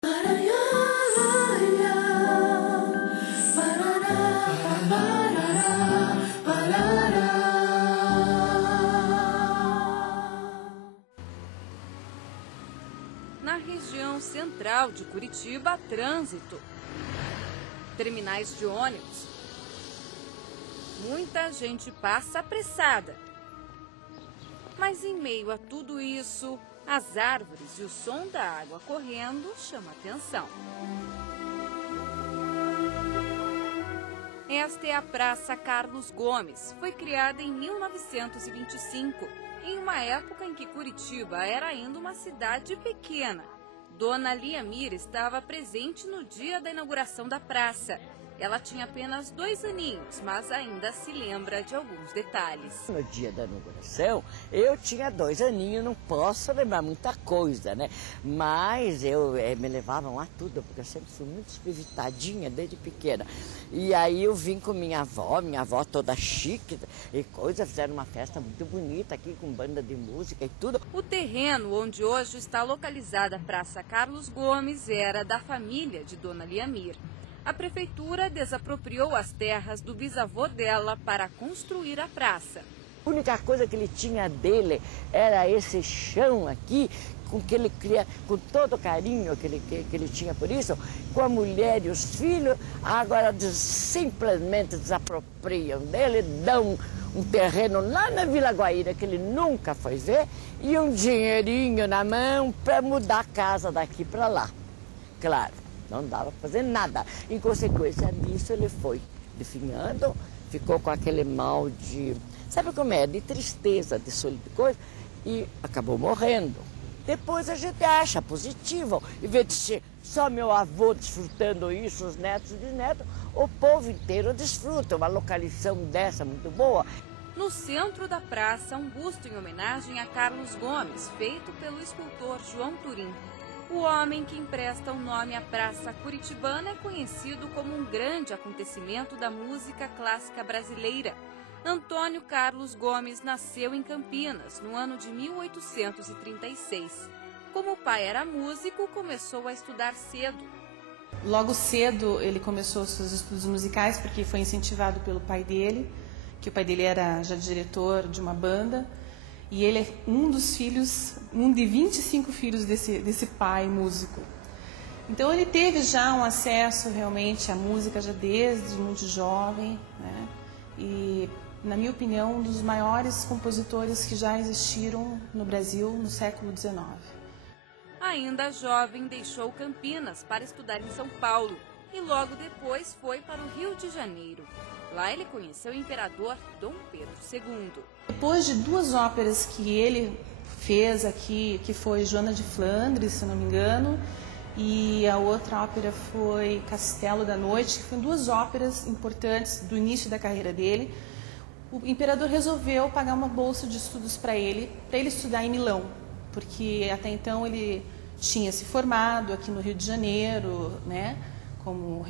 Na região central de Curitiba, há trânsito, terminais de ônibus. Muita gente passa apressada. Mas em meio a tudo isso, as árvores e o som da água correndo chamam atenção. Esta é a Praça Carlos Gomes. Foi criada em 1925, em uma época em que Curitiba era ainda uma cidade pequena. Dona Liamir estava presente no dia da inauguração da praça. Ela tinha apenas 2 aninhos, mas ainda se lembra de alguns detalhes. No dia da inauguração, eu tinha 2 aninhos, não posso lembrar muita coisa, né? Mas me levavam lá tudo, porque eu sempre fui muito espiritadinha desde pequena. E aí eu vim com minha avó toda chique e coisa, fizeram uma festa muito bonita aqui, com banda de música e tudo. O terreno onde hoje está localizada a Praça Carlos Gomes era da família de Dona Liamir. A prefeitura desapropriou as terras do bisavô dela para construir a praça. A única coisa que ele tinha dele era esse chão aqui, com que ele cria, com todo o carinho que ele tinha por isso, com a mulher e os filhos, agora simplesmente desapropriam dele, dão um terreno lá na Vila Guaíra que ele nunca foi ver e um dinheirinho na mão para mudar a casa daqui para lá. Claro. Não dava para fazer nada. Em consequência disso, ele foi definhando, ficou com aquele mal de, sabe como é? De tristeza, de solidão, coisa, e acabou morrendo. Depois a gente acha positivo, em vez de ser só meu avô desfrutando isso, os netos e bisnetos, o povo inteiro desfruta. Uma localização dessa muito boa. No centro da praça, um busto em homenagem a Carlos Gomes, feito pelo escultor João Turim. O homem que empresta o nome à Praça Curitibana é conhecido como um grande acontecimento da música clássica brasileira. Antônio Carlos Gomes nasceu em Campinas, no ano de 1836. Como o pai era músico, começou a estudar cedo. Logo cedo ele começou seus estudos musicais, porque foi incentivado pelo pai dele, que o pai dele era já diretor de uma banda. E ele é um dos filhos, um de 25 filhos desse pai músico. Então ele teve já um acesso realmente à música já desde muito jovem, né? E, na minha opinião, um dos maiores compositores que já existiram no Brasil no século XIX. Ainda jovem, deixou Campinas para estudar em São Paulo e logo depois foi para o Rio de Janeiro. Lá ele conheceu o imperador Dom Pedro II. Depois de 2 óperas que ele fez aqui, que foi Joana de Flandres, se não me engano, e a outra ópera foi Castelo da Noite, que foram 2 óperas importantes do início da carreira dele, o imperador resolveu pagar uma bolsa de estudos para ele estudar em Milão, porque até então ele tinha se formado aqui no Rio de Janeiro, né, como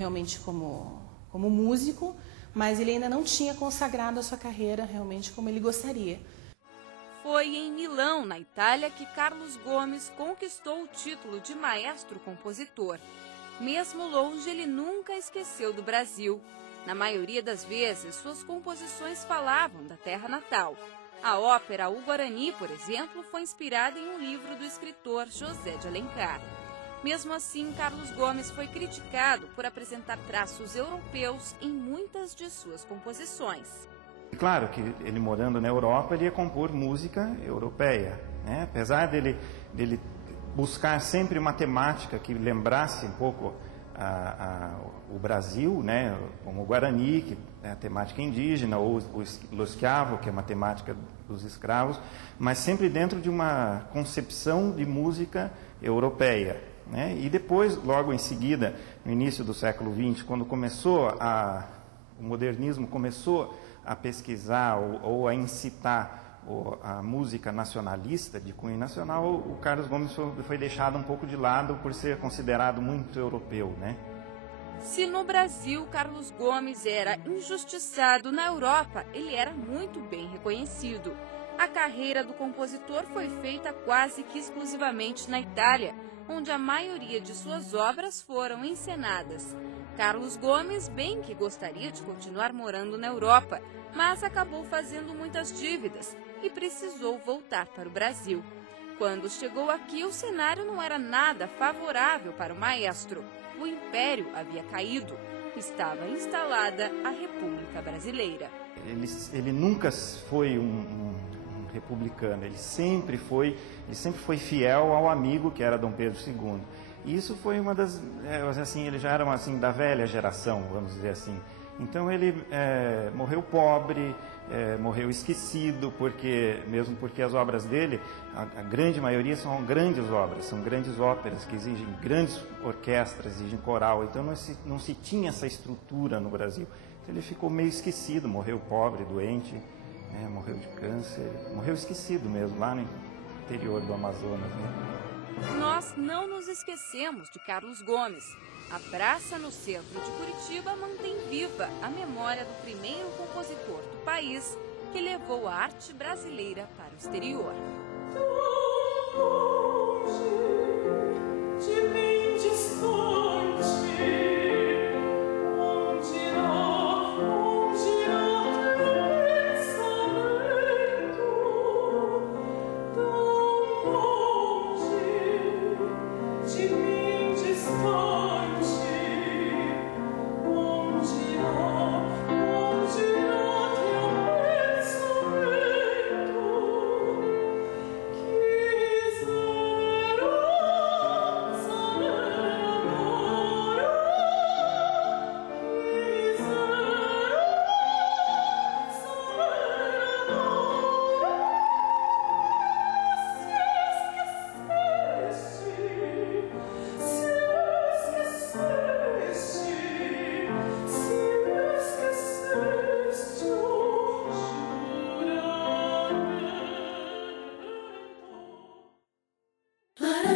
músico, mas ele ainda não tinha consagrado a sua carreira realmente como ele gostaria. Foi em Milão, na Itália, que Carlos Gomes conquistou o título de maestro-compositor. Mesmo longe, ele nunca esqueceu do Brasil. Na maioria das vezes, suas composições falavam da terra natal. A ópera O Guarani, por exemplo, foi inspirada em um livro do escritor José de Alencar. Mesmo assim, Carlos Gomes foi criticado por apresentar traços europeus em muitas de suas composições. Claro que ele morando na Europa, ele ia compor música europeia, né? Apesar dele buscar sempre uma temática que lembrasse um pouco o Brasil, né? Como o Guarani, que é a temática indígena, ou o escravo, que é uma temática dos escravos, mas sempre dentro de uma concepção de música europeia. Né? E depois, logo em seguida, no início do século XX, quando o modernismo começou a pesquisar ou a incitar a música nacionalista, de cunho nacional, o Carlos Gomes foi deixado um pouco de lado por ser considerado muito europeu, né? Se no Brasil Carlos Gomes era injustiçado, na Europa ele era muito bem reconhecido. A carreira do compositor foi feita quase que exclusivamente na Itália, onde a maioria de suas obras foram encenadas. Carlos Gomes bem que gostaria de continuar morando na Europa, mas acabou fazendo muitas dívidas e precisou voltar para o Brasil. Quando chegou aqui, o cenário não era nada favorável para o maestro. O Império havia caído. Estava instalada a República Brasileira. Ele nunca foi um republicano, ele sempre foi fiel ao amigo que era Dom Pedro II. E isso foi uma das, assim, ele já era assim da velha geração, vamos dizer assim. Então ele morreu pobre, morreu esquecido, mesmo porque as obras dele, a grande maioria são grandes obras, são grandes óperas que exigem grandes orquestras, exigem coral. Então não se tinha essa estrutura no Brasil. Então ele ficou meio esquecido, morreu pobre, doente, morreu de câncer, morreu esquecido mesmo, lá no interior do Amazonas, né? Nós não nos esquecemos de Carlos Gomes. A praça no centro de Curitiba mantém viva a memória do primeiro compositor do país que levou a arte brasileira para o exterior. Para